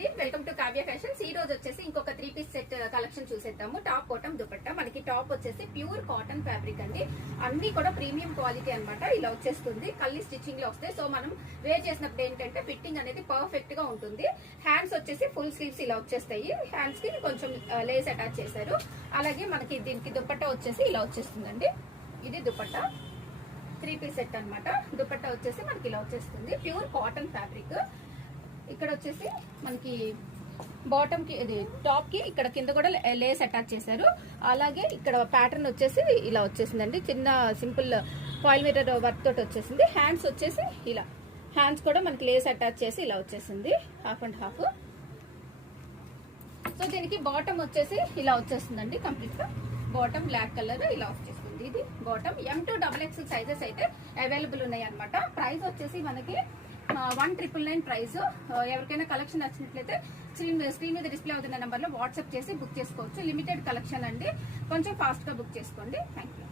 Welcome to Kavya fashions. ఈ రోజు వచ్చేసి ఇంకొక 3 పీస్ సెట్ కలెక్షన్ చూసేద్దాము. Top bottom dupatta. మనకి టాప్ వచ్చేసి ప్యూర్ కాటన్ ఫ్యాబ్రిక్ అండి. అన్ని కూడా ప్రీమియం క్వాలిటీ అన్నమాట. ఇలా వచ్చేస్తుంది, కల్లి స్టిచ్చింగ్ లో వస్తాయి. సో మనం వేర్ చేసినప్పుడు ఏంటంటే ఫిట్టింగ్ అనేది పర్ఫెక్ట్ గా ఉంటుంది. హ్యాండ్స్ వచ్చేసి ఫుల్ స్లీవ్స్ ఇలా వచ్చేస్తాయి. హ్యాండ్స్ కి కొంచెం లేస్ అటాచ్ చేశారు. అలాగే మనకి దీనికి దుపట్టా వచ్చేసి ఇలా వచ్చేస్తుందండి. ఇది దుపట్టా 3 పీస్ సెట్ అన్నమాట. దుపట్టా వచ్చేసి మనకి ఇలా వచ్చేస్తుంది, ప్యూర్ కాటన్ ఫ్యాబ్రిక్. ఇక్కడ వచ్చేసి మనకి బాటమ్ కి ఇది టాప్ కి ఇక్కడ కింద కూడా లేస్ అటాచ్ చేశారు. అలాగే ఇక్కడ ప్యాటర్న్ వచ్చేసి ఇలా వచ్చేసిందండి. చిన్న సింపుల్ ఫాయిల్ మీటర్ వర్క్ తోటి వచ్చేసింది. హ్యాండ్స్ వచ్చేసి ఇలా, హ్యాండ్స్ కూడా మనకి లేస్ అటాచ్ చేసి ఇలా వచ్చేసింది, హాఫ్ అండ్ హాఫ్. సో దీనికి బాటమ్ వచ్చేసి ఇలా వచ్చేస్తుందండి. కంప్లీట్ గా బాటమ్ బ్లాక్ కలర్ ఇలా వచ్చేస్తుంది. ఇది బాటమ్. M2 XXL సైజెస్ అయితే అవైలబుల్ ఉన్నాయి అనమాట. ప్రైస్ వచ్చేసి మనకి 1999 ప్రైస్. ఎవరికైనా కలెక్షన్ నచ్చినట్లయితే స్క్రీన్ మీద డిస్ప్లే అవుతున్న నెంబర్ లో వాట్సాప్ చేసి బుక్ చేసుకోవచ్చు. లిమిటెడ్ కలెక్షన్ అండి, కొంచెం ఫాస్ట్ గా బుక్ చేసుకోండి. Thank you.